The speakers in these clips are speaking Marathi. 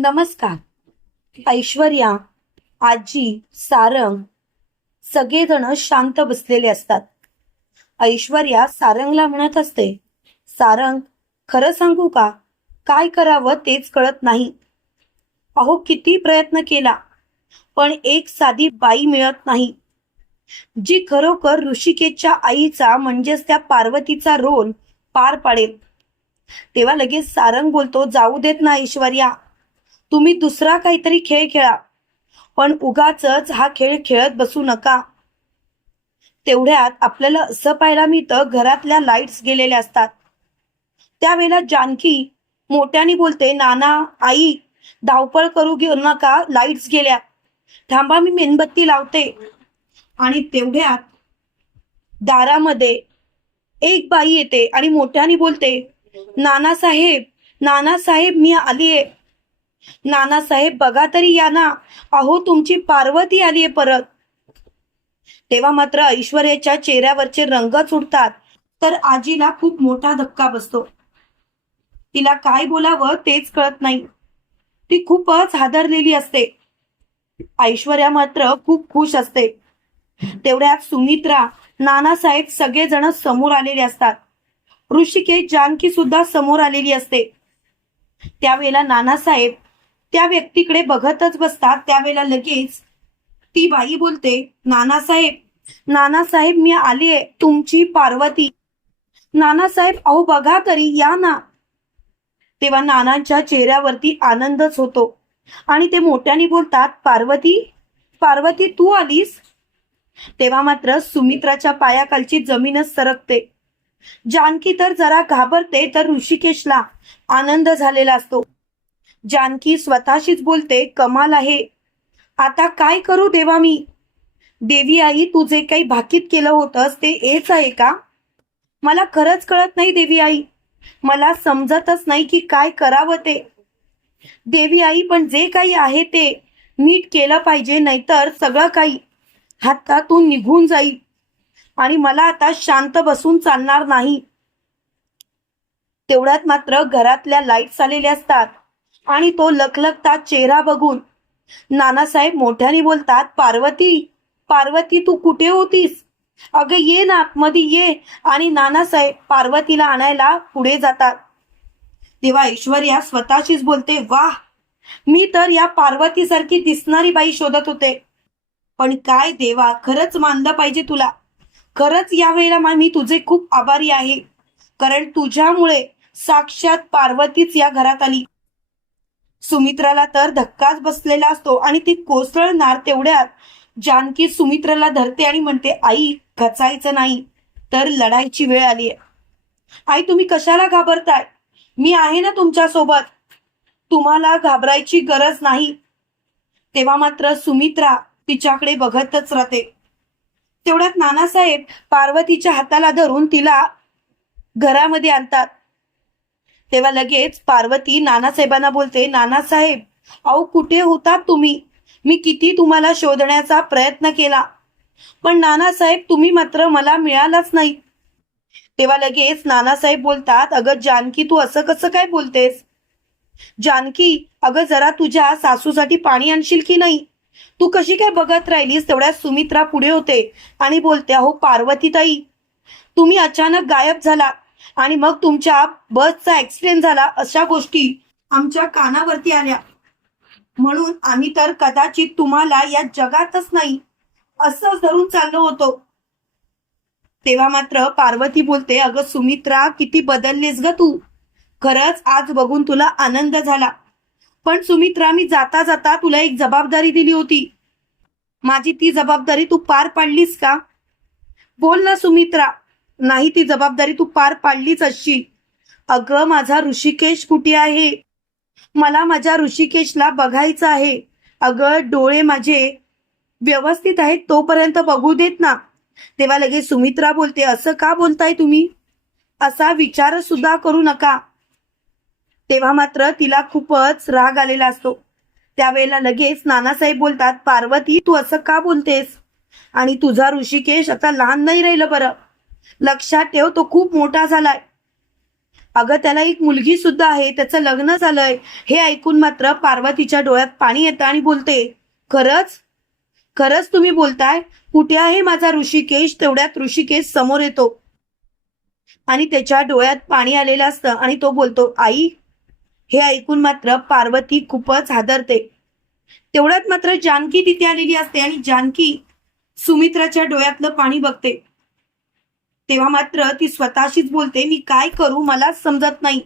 नमस्कार. ऐश्वर्या आजी सारंग सगळेजण शांत बसलेले असतात. ऐश्वर्या सारंगला म्हणत असते सारंग खरं सांगू का? काय करावं तेच कळत नाही. अहो किती प्रयत्न केला पण एक साधी बाई मिळत नाही. जी खरोखर ऋषिकेशच्या आईचा म्हणजेच त्या पार्वतीचा रोल पार पाडेल. तेव्हा लगेच सारंग बोलतो जाऊ देत ना ऐश्वर्या. तुम्ही दुसरा काहीतरी खेळ खेळा. पण उगाच हा खेळ खेळत बसू नका. तेवढ्यात आपल्याला असं पाहायला मिळतं घरातल्या लाईट्स गेलेल्या असतात. त्यावेळेला जानकी मोठ्याने बोलते नाना आई धावपळ करू घेऊ नका लाईट्स गेल्या. थांबा मी मेणबत्ती लावते. आणि तेवढ्यात दारामध्ये एक बाई येते आणि मोठ्याने बोलते नानासाहेब नानासाहेब मी आलीये. नानासाहेब बघा तरी या ना. अहो तुमची पार्वती आलीये परत. तेव्हा मात्र ऐश्वर्याच्या चेहऱ्यावरचे रंग उडतात तर आजीला खूप मोठा धक्का बसतो. तिला काय बोलावं तेच कळत नाही. ती खूपच हादरलेली असते. ऐश्वर्या मात्र खूप खुश असते. तेवढ्यात सुमित्रा नानासाहेब सगळेजण समोर आलेले असतात. ऋषिकेश जानकी सुद्धा समोर आलेली असते. त्यावेळेला नानासाहेब त्या व्यक्तीकडे बघतच बसतात. त्यावेळेला लगेच ती बाई बोलते नानासाहेब नानासाहेब मी आलीये. तुमची पार्वती. नानासाहेब अहो बघा तरी या ना. तेव्हा नानांच्या चेहऱ्यावरती आनंदच होतो. आणि ते मोठ्याने बोलतात पार्वती पार्वती तू आलीस? तेव्हा मात्र सुमित्राच्या पायाखालची जमीनच सरकते. जानकी तर जरा घाबरते तर ऋषिकेशला आनंद झालेला असतो. जानकी स्वतःशीच बोलते कमाल आहे. आता काय करू देवा मी? देवी आई तू जे काही भाकीत केलं होतंस ते येच आहे का? मला खरंच कळत नाही देवी आई. मला समजतच नाही की काय करावं ते. देवी आई पण जे काही आहे ते नीट केलं पाहिजे नाहीतर सगळं काही हातातून निघून जाईल. आणि मला आता शांत बसून चालणार नाही. तेवढ्यात मात्र घरातल्या लाईट्स आलेल्या असतात. आणि तो लखलखता चेहरा बघून नानासाहेब मोठ्याने बोलतात पार्वती पार्वती तू कुठे होतीस? अगं ये ना आतमध्ये ये. आणि नानासाहेब पार्वतीला आणायला पुढे जातात. तेव्हा ऐश्वर्या स्वतःशीच बोलते वाह मी तर या पार्वतीसारखी दिसणारी बाई शोधत होते. पण काय देवा खरंच मानलं पाहिजे तुला. खरंच या वेळेला मा- मी तुझे खूप आभारी आहे. कारण तुझ्यामुळे साक्षात पार्वतीच या घरात आली. सुमित्राला तर धक्काच बसलेला असतो आणि ती कोसळणार तेवढ्यात जानकी सुमित्राला धरते आणि म्हणते आई खचायचं नाही तर लढायची वेळ आली आई तुम्ही कशाला घाबरताय? मी आहे ना तुमच्यासोबत तुम्हाला घाबरायची गरज नाही. तेव्हा मात्र सुमित्रा तिच्याकडे बघतच राहते. तेवढ्यात नानासाहेब पार्वतीच्या हाताला धरून तिला घरामध्ये आणतात. तेव्हा लगेच पार्वती नानासाहेबांना बोलते नानासाहेब अहो कुठे होतात तुम्ही? मी किती तुम्हाला शोधण्याचा प्रयत्न केला. पण नानासाहेब तुम्ही मात्र मला मिळालाच नाही. तेव्हा लगेच नानासाहेब बोलतात अगं जानकी तू असं कसं काय बोलतेस? जानकी अगं जरा तुझ्या सासूसाठी पाणी आणशील की नाही? तू कशी काय बघत राहिलीस? तेवढ्या सुमित्रा पुढे होते आणि बोलते अहो पार्वती ताई तुम्ही अचानक गायब झाला. आणि मग तुमच्या बसचा ऍक्सिडेंट झाला अशा गोष्टी आमच्या कानावरती आल्या. म्हणून आम्ही तर कदाचित तुम्हाला या जगातच नाही असं धरून चाललो होतो. तेव्हा मात्र पार्वती बोलते अगं सुमित्रा किती बदललेस ग तू. खरंच आज बघून तुला आनंद झाला. पण सुमित्रा मी जाता जाता तुला एक जबाबदारी दिली होती. माझी ती जबाबदारी तू पार पाडलीस का? बोल ना सुमित्रा. नाही ती जबाबदारी तू पार पाडलीच अशी. अगं माझा ऋषिकेश कुठे आहे? मला माझ्या ऋषिकेशला बघायचं आहे. अगं डोळे माझे व्यवस्थित आहेत तोपर्यंत बघू देत ना. तेव्हा लगेच सुमित्रा बोलते असं का बोलताय तुम्ही? असा विचार सुद्धा करू नका. तेव्हा मात्र तिला खूपच राग आलेला असतो. त्यावेळेला लगेच नानासाहेब बोलतात पार्वती तू असं का बोलतेस? आणि तुझा ऋषिकेश आता लहान नाही राहिलं बरं. लक्षात ठेव तो खूप मोठा झालाय. अगं त्याला एक मुलगी सुद्धा आहे त्याचं लग्न झालंय. हे ऐकून मात्र पार्वतीच्या डोळ्यात पाणी येतं आणि बोलते खरंच? खरंच तुम्ही बोलताय? कुठे आहे माझा ऋषिकेश? तेवढ्यात ऋषिकेश समोर येतो. आणि त्याच्या डोळ्यात पाणी आलेलं असतं आणि तो बोलतो आई हे ऐकून मात्र पार्वती खूपच हादरते. तेवढ्यात मात्र जानकी तिथे आलेली असते आणि जानकी सुमित्राच्या डोळ्यातलं पाणी बघते. तेव्हा मात्र ती स्वतःशीच बोलते मी काय करू मलाच समजत नाही.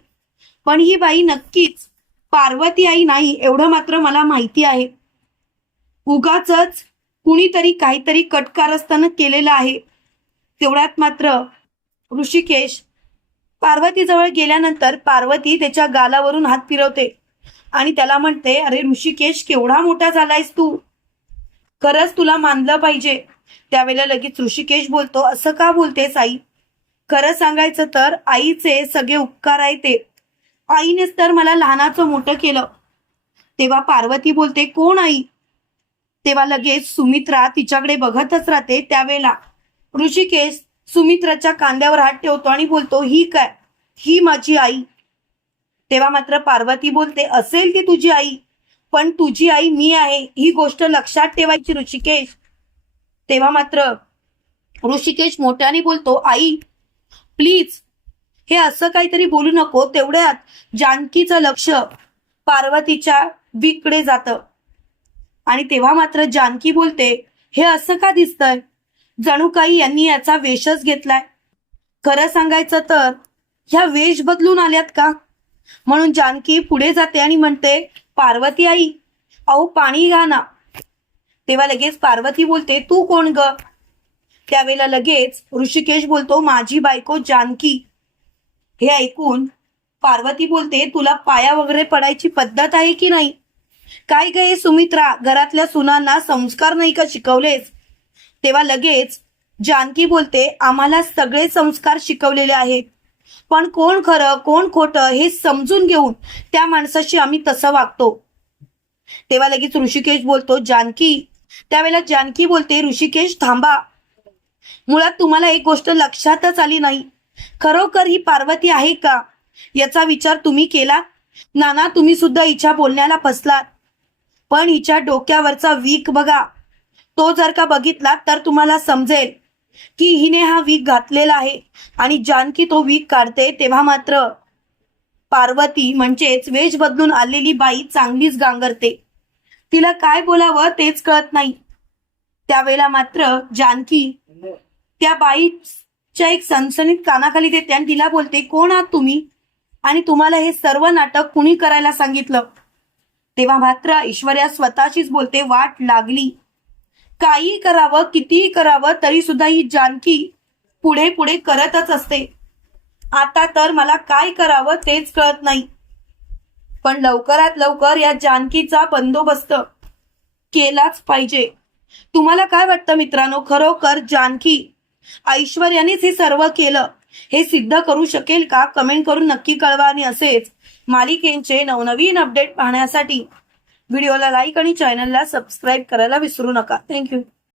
पण ही बाई नक्कीच पार्वती आई नाही एवढं मात्र मला माहिती आहे. उगाच कुणीतरी काहीतरी कटकारस्थान केलेलं आहे. तेवढ्यात मात्र ऋषिकेश पार्वतीजवळ गेल्यानंतर पार्वती त्याच्या गालावरून हात फिरवते आणि त्याला म्हणते अरे ऋषिकेश केवढा मोठा झालायस तू. खरंच तुला मानलं पाहिजे. त्यावेळेला लगेच ऋषिकेश बोलतो असं का बोलतेस आई खरं सांगायचं तर आईचे सगळे उपकार आहे ते. आईनेच तर मला लहानाचं मोठं केलं. तेव्हा पार्वती बोलते कोण आई? तेव्हा लगेच सुमित्रा तिच्याकडे बघतच राहते त्यावेळेला. ऋषिकेश सुमित्राच्या कांद्यावर हात ठेवतो आणि बोलतो ही काय? ही माझी आई. तेव्हा मात्र पार्वती बोलते असेल ती तुझी आई? पण तुझी आई मी आहे. ही गोष्ट लक्षात ठेवायची ऋषिकेश. तेव्हा मात्र ऋषिकेश मोठ्याने बोलतो आई प्लीज हे असं काहीतरी बोलू नको. तेवढ्यात जानकीचं लक्ष पार्वतीच्या वीकडे जातं. आणि तेव्हा मात्र जानकी बोलते हे असं का दिसतंय? जणू काही यांनी याचा वेशच घेतलाय. खरं सांगायचं तर ह्या वेश बदलून आल्यात का? म्हणून जानकी पुढे जाते आणि म्हणते पार्वती आई अहो पाणी घ्या ना. तेव्हा लगेच पार्वती बोलते तू कोण ग? त्यावेळेला लगेच ऋषिकेश बोलतो माझी बायको जानकी. हे ऐकून पार्वती बोलते तुला पाया वगैरे पडायची पद्धत आहे की नाही? काय ग हे सुमित्रा? घरातल्या सुनांना संस्कार नाही का शिकवलेस? तेव्हा लगेच जानकी बोलते आम्हाला सगळे संस्कार शिकवलेले आहेत. पण कोण खरं कोण खोटं हे समजून घेऊन त्या माणसाशी आम्ही तसं वागतो. तेव्हा लगेच ऋषिकेश बोलतो जानकी त्यावेळेला जानकी बोलते ऋषिकेश थांबा. मुळात तुम्हाला एक गोष्ट लक्षातच आली नाही. खरोखर ही पार्वती आहे का? याचा विचार तुम्ही केला? नाना तुम्ही सुद्धा हिच्या बोलण्याला फसलात. पण हिच्या डोक्यावरचा वीक बघा. तो जर का बघितला तर तुम्हाला समजेल की हिने हा वीक घातलेला आहे आणि जानकी तो वीक काढते तेव्हा मात्र पार्वती म्हणजेच वेश बदलून आलेली बाई चांगलीच गांगरते. तिला काय बोलावं तेच कळत नाही. त्यावेळेला मात्र जानकी त्या बाईच्या एक सनसनीत कानाखाली देते आणि तिला बोलते कोण आहात तुम्ही? आणि तुम्हाला हे सर्व नाटक कुणी करायला सांगितलं? तेव्हा मात्र ऐश्वर्या स्वतःशीच बोलते वाट लागली. काही करावं कितीही करावं तरी सुद्धा ही जानकी पुढे पुढे करतच असते. आता तर मला काय करावं तेच कळत नाही. पण लवकरात लवकर या जानकीचा बंदोबस्त केलाच पाहिजे. तुम्हाला काय वाटतं मित्रांनो? खरोखर जानकी ऐश्वर्यानेच हे सर्व केलं? हे सिद्ध करू शकेल का? कमेंट करून नक्की कळवा आणि असेच मालिकेंचे नवनवीन अपडेट पाहण्यासाठी व्हिडिओला लाईक आणि चॅनलला सबस्क्राईब करायला विसरू नका. थँक्यू.